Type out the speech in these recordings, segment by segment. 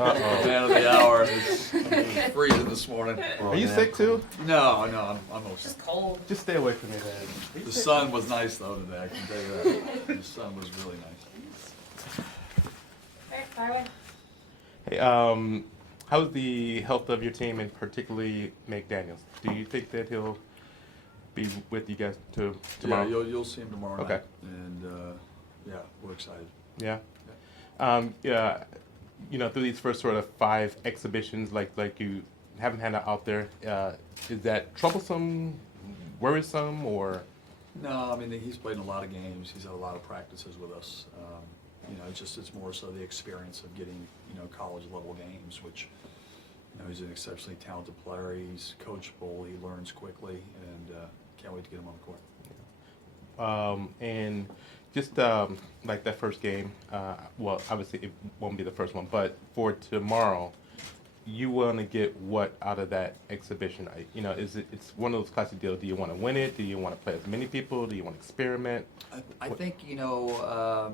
Man of the hour. It's freezing this morning. Are you sick too? No, I'm okay. Just cold. Just stay away from me, then. The sun was nice though today, I can tell you that. The sun was really nice. Alright, fire away. Hey, how's the health of your team, and particularly McDaniels? Do you think that he'll be with you guys tomorrow? Yeah, you'll see him tomorrow Okay. night. And yeah, we're excited. Yeah. Yeah. You know, through these first sort of 5 exhibitions, like you haven't had it out there, is that troublesome, worrisome, or? No, I mean, he's played in a lot of games. He's had a lot of practices with us. You know, it's more so the experience of getting, college level games, which, he's an exceptionally talented player. He's coachable. He learns quickly, and can't wait to get him on the court. And just like that first game, well, obviously it won't be the first one, but for tomorrow, you want to get what out of that exhibition? It's one of those classic deals. Do you want to win it? Do you want to play as many people? Do you want to experiment? I think we're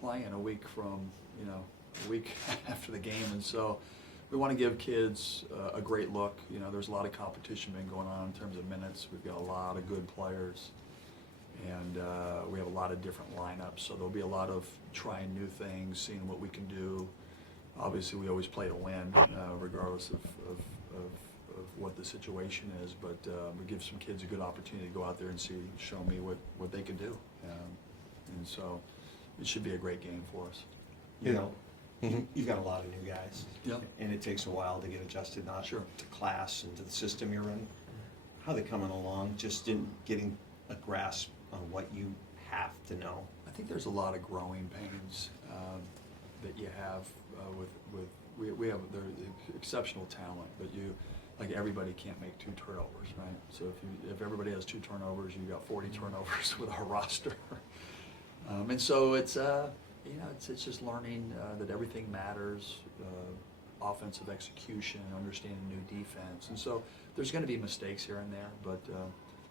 playing a week from a week after the game, and so we want to give kids a great look. There's a lot of competition been going on in terms of minutes. We've got a lot of good players, and we have a lot of different lineups. So there'll be a lot of trying new things, seeing what we can do. Obviously, we always play to win, regardless of what the situation is. But we give some kids a good opportunity to go out there and show me what they can do. And so it should be a great game for us. You've got a lot of new guys. Yeah. And it takes a while to get adjusted, not Sure. to class and to the system you're in. How are they coming along, just in getting a grasp on what you have to know? I think there's a lot of growing pains that you have we have exceptional talent, but everybody can't make 2 turnovers, right? So if everybody has 2 turnovers, you've got 40 turnovers with our roster, and so it's just learning that everything matters, offensive execution, understanding new defense, and so there's going to be mistakes here and there, but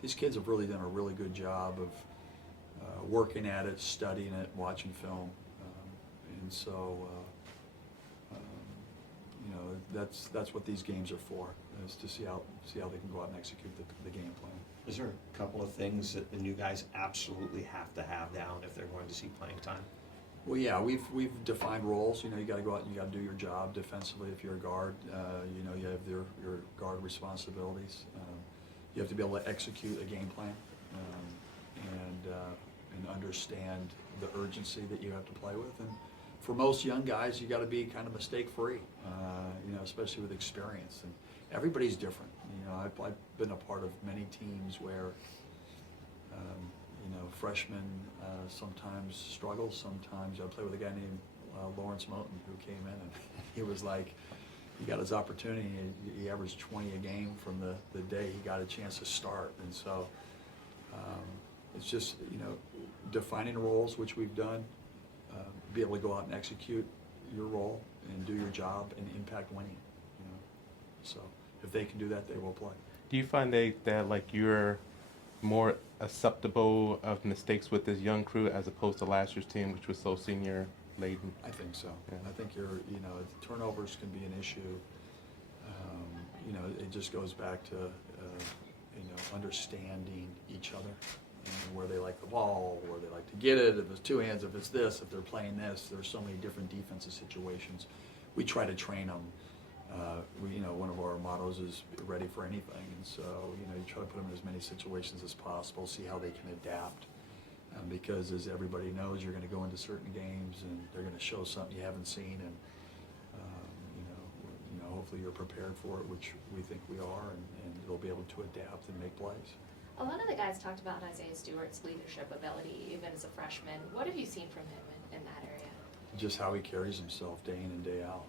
these kids have really done a really good job of working at it, studying it, watching film, and so that's what these games are for, is to see how they can go out and execute the game plan. Is there a couple of things that the new guys absolutely have to have down if they're going to see playing time? Well, yeah, we've defined roles. You got to go out and you got to do your job defensively. If you're a guard, you have your guard responsibilities. You have to be able to execute a game plan and understand the urgency that you have to play with. And for most young guys, you got to be kind of mistake-free, especially with experience. And everybody's different. I've been a part of many teams where freshmen sometimes struggle. Sometimes I played with a guy named Lawrence Moten who came in, and he was like, he got his opportunity. He averaged 20 a game from the day he got a chance to start. And so it's just, defining roles, which we've done, be able to go out and execute your role and do your job and impact winning. So if they can do that, they will play. Do you find that you're more acceptable of mistakes with this young crew as opposed to last year's team, which was so senior laden? I think so. Yeah. I think turnovers can be an issue. It just goes back to understanding each other and where they like the ball, where they like to get it. If it's 2 hands, if it's this, if they're playing this. There's so many different defensive situations. We try to train them. One of our mottos is ready for anything, and so you try to put them in as many situations as possible, see how they can adapt. Because as everybody knows, you're going to go into certain games and they're going to show something you haven't seen, and hopefully you're prepared for it, which we think we are, and they'll be able to adapt and make plays. A lot of the guys talked about Isaiah Stewart's leadership ability, even as a freshman. What have you seen from him in that area? Just how he carries himself day in and day out.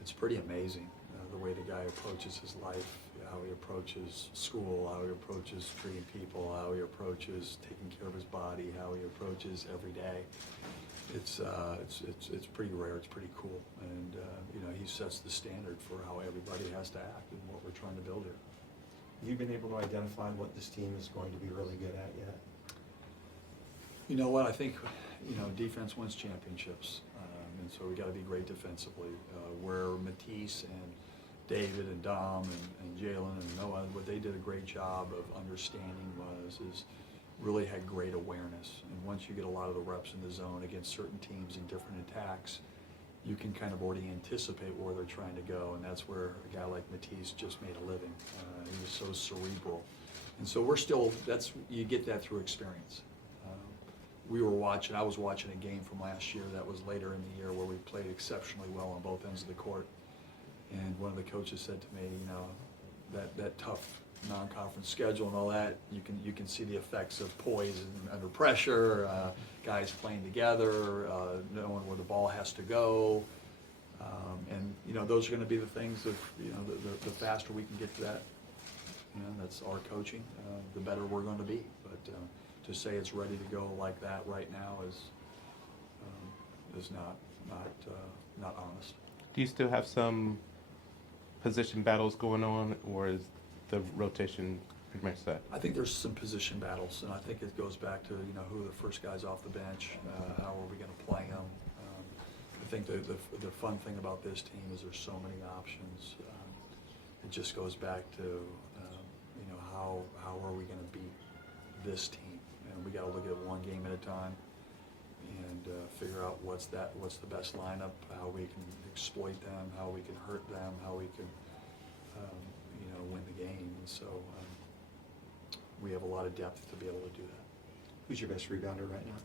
It's pretty amazing, the way the guy approaches his life, how he approaches school, how he approaches treating people, how he approaches taking care of his body, how he approaches every day. It's pretty rare. It's pretty cool, and he sets the standard for how everybody has to act and what we're trying to build here. Have you been able to identify what this team is going to be really good at yet? You know what? I think defense wins championships, and so we got to be great defensively. Where Matisse and David and Dom and Jalen and Noah, what they did a great job of understanding is really had great awareness. And once you get a lot of the reps in the zone against certain teams in different attacks, you can kind of already anticipate where they're trying to go, and that's where a guy like Matisse just made a living. He was so cerebral. And so you get that through experience. I was watching a game from last year that was later in the year where we played exceptionally well on both ends of the court. And one of the coaches said to me, that tough non-conference schedule and all that, you can see the effects of poise and under pressure, guys playing together, knowing where the ball has to go. And those are going to be the things of, the faster we can get to that, that's our coaching, the better we're going to be. But to say it's ready to go like that right now is not honest. Do you still have some position battles going on, or is the rotation pretty much set? I think there's some position battles, and I think it goes back to who are the first guys off the bench, how are we going to play them. I think the fun thing about this team is there's so many options. It just goes back to how are we going to beat this team, and we got to look at one game at a time and figure out what's the best lineup, how we can exploit them, how we can hurt them, how we can win the game. And so we have a lot of depth to be able to do that. Who's your best rebounder right now?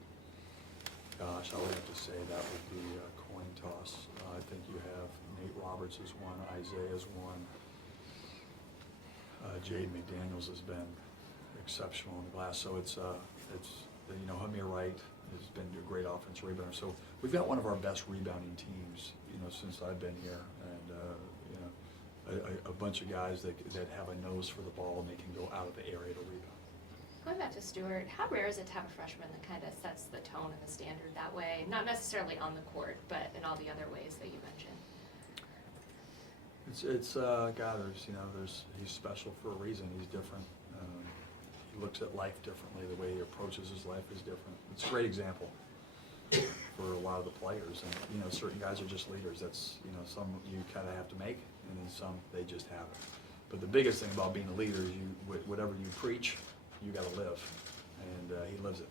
Gosh, I would have to say that would be a coin toss. I think you have Nate Roberts is one, Isaiah's one. Jade McDaniels has been exceptional in the glass. So it's Hamir Wright has been a great offensive rebounder. So we've got one of our best rebounding teams, since I've been here, and a bunch of guys that have a nose for the ball and they can go out of the area to rebound. Going back to Stewart, how rare is it to have a freshman that kind of sets the tone and the standard that way? Not necessarily on the court, but in all the other ways that you mentioned. He's special for a reason. He's different. He looks at life differently. The way he approaches his life is different. It's a great example for a lot of the players. And certain guys are just leaders. That's some you kind of have to make, and then some they just haven't. But the biggest thing about being a leader is whatever you preach, you got to live, and he lives it.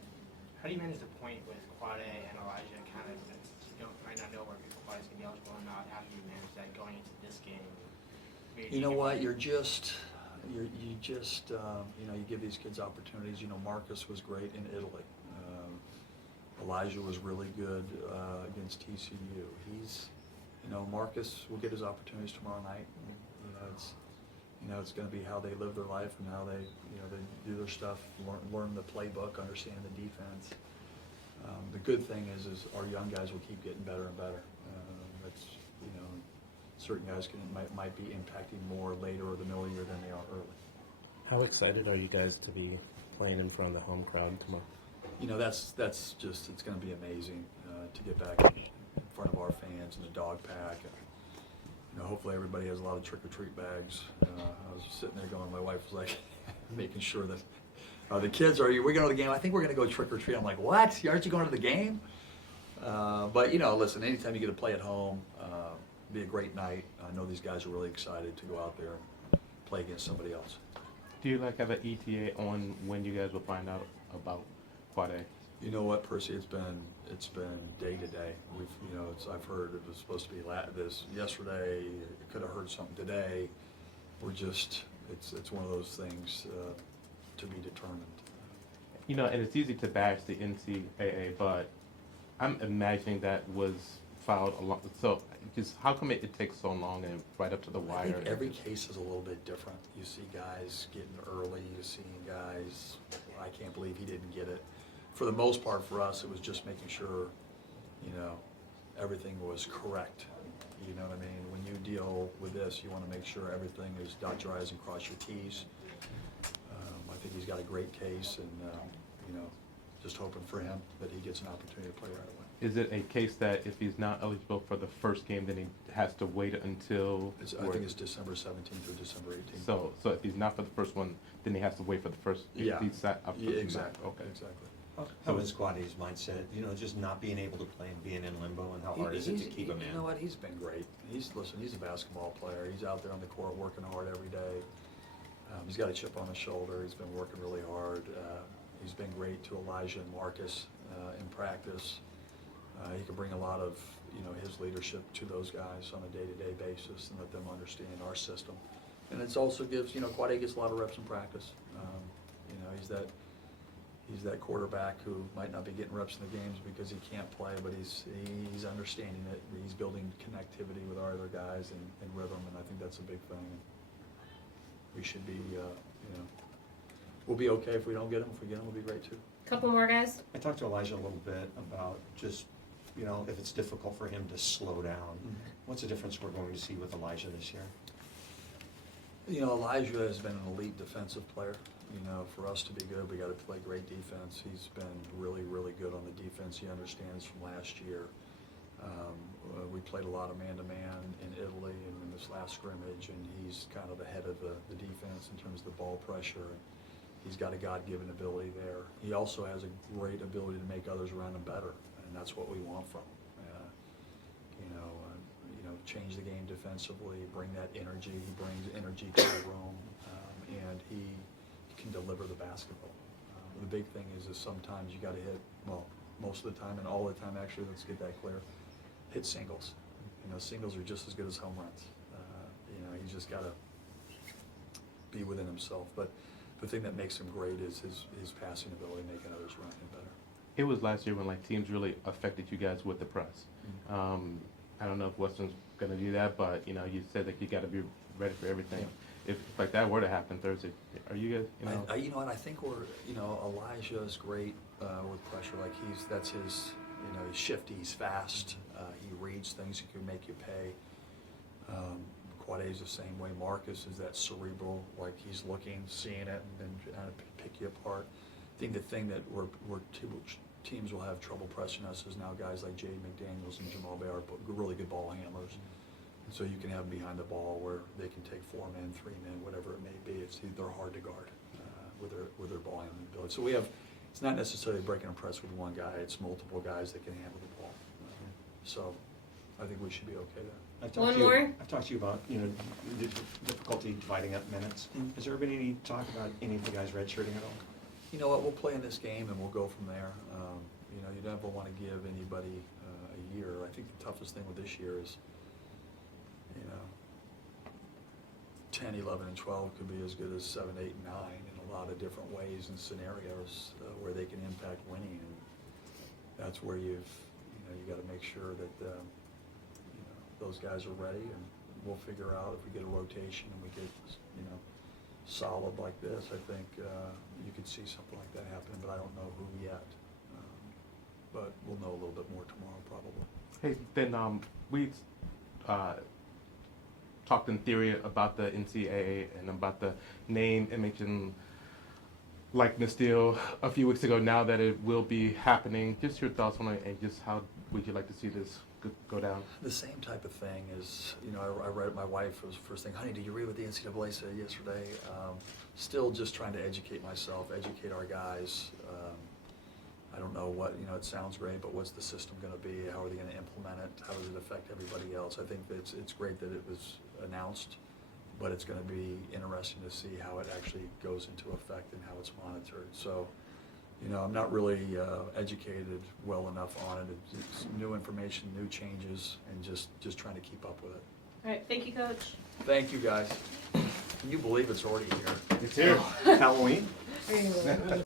How do you manage the point with Quade and Elijah? Kind of, might not know where Quade's going to be eligible or not. How do you manage that going into this game? You know what? You give these kids opportunities. Marcus was great in Italy. Elijah was really good against TCU. Marcus will get his opportunities tomorrow night. It's going to be how they live their life and how they do their stuff, learn the playbook, understand the defense. The good thing is our young guys will keep getting better and better. Certain guys might be impacting more later or the middle of the year than they are early. How excited are you guys to be playing in front of the home crowd tomorrow? That's just, it's going to be amazing to get back in front of our fans and the dog pack. And, hopefully everybody has a lot of trick-or-treat bags. I was sitting there going, my wife was like, making sure that the kids are, we going to the game? I think we're going to go trick-or-treat. I'm like, what? Aren't you going to the game? But, listen, anytime you get to play at home, be a great night. I know these guys are really excited to go out there and play against somebody else. Do you have an ETA on when you guys will find out about Quade? You know what, Percy? It's been day to day. I've heard it was supposed to be this yesterday. It could have heard something today. It's one of those things to be determined. And it's easy to bash the NCAA, but I'm imagining that was filed along. So, just how come it takes so long and right up to the wire? I think every case is a little bit different. You see guys getting early. You see guys, I can't believe he didn't get it. For the most part, for us, it was just making sure, everything was correct. You know what I mean? When you deal with this, you want to make sure everything is dot your I's and cross your T's. I think he's got a great case, and just hoping for him that he gets an opportunity to play right away. Is it a case that if he's not eligible for the first game, then he has to wait until? I think it's December 17th or December 18th. So if he's not for the first one, then he has to wait for the first. Yeah. If he's sat up for Yeah, exactly. Okay. Exactly. How was Quade's mindset, you know, just not being able to play and being in limbo, and how hard is it to keep him in? You know what, he's been great. He's a basketball player. He's out there on the court working hard every day. He's got a chip on his shoulder. He's been working really hard. He's been great to Elijah and Marcus in practice. He can bring a lot of, you know, his leadership to those guys on a day-to-day basis and let them understand our system. And it also gives, you know, Quade gets a lot of reps in practice. You know, he's that quarterback who might not be getting reps in the games because he can't play, but he's understanding it. He's building connectivity with our other guys and rhythm, and I think that's a big thing. We should be, you know, we'll be okay if we don't get him. If we get him, we'll be great too. Couple more guys. I talked to Elijah a little bit about just, you know, if it's difficult for him to slow down. What's the difference we're going to see with Elijah this year? You know, Elijah has been an elite defensive player. You know, for us to be good, we got to play great defense. He's been really, really good on the defense. He understands from last year. We played a lot of man-to-man in Italy and in this last scrimmage, and he's kind of the head of the defense in terms of the ball pressure. He's got a God-given ability there. He also has a great ability to make others around him better, and that's what we want from him. You know, change the game defensively, bring that energy. He brings energy to the room, and he can deliver the basketball. The big thing is sometimes you got to hit, well, most of the time and all the time actually, let's get that clear, hit singles. You know, singles are just as good as home runs. You know, he's just got to be within himself. But the thing that makes him great is his passing ability, making others run him better. It was last year when like teams really affected you guys with the press. I don't know if Western's going to do that, but you know, you said that you got to be ready for everything. Yeah. If like that were to happen Thursday, are you guys? You know, You know what? I think you know, Elijah is great with pressure. Like that's his. You know, he's shifty. He's fast. He reads things. He can make you pay. Quade's the same way. Marcus is that cerebral. Like he's looking, seeing it, and then trying to pick you apart. I think the thing that teams will have trouble pressing us is now guys like Jade McDaniels and Jamal Bay are really good ball handlers. And so you can have them behind the ball where they can take 4 men, 3 men, whatever it may be. They're hard to guard with their ball handling ability. So it's not necessarily breaking a press with one guy. It's multiple guys that can handle the ball. So I think we should be okay there. One more? I've talked to you about, you know, the difficulty dividing up minutes. Has there been any talk about any of the guys redshirting at all? You know what, we'll play in this game and we'll go from there. You know, you never want to give anybody a year. I think the toughest thing with this year is, you know, 10, 11, and 12 could be as good as 7, 8, and 9 in a lot of different ways and scenarios where they can impact winning. And that's where you got to make sure that, you know, those guys are ready, and we'll figure out if we get a rotation and we get, you know, solid like this. I think you could see something like that happening, but I don't know who yet. But we'll know a little bit more tomorrow probably. hey, then we talked in theory about the NCAA and about the name, image, and likeness deal a few weeks ago. Now that it will be happening, just your thoughts on it, and just how would you like to see this go down? The same type of thing is, you know, I read it, my wife was first thing, honey, did you read what the NCAA said yesterday? Still just trying to educate myself, educate our guys. I don't know what, you know, it sounds great, but what's the system going to be? How are they going to implement it? How does it affect everybody else? I think that it's great that it was announced, but it's going to be interesting to see how it actually goes into effect and how it's monitored. So, you know, I'm not really educated well enough on it. It's new information, new changes, and just trying to keep up with it. All right, thank you, Coach. Thank you, guys. Can you believe it's already here? It's here. Halloween.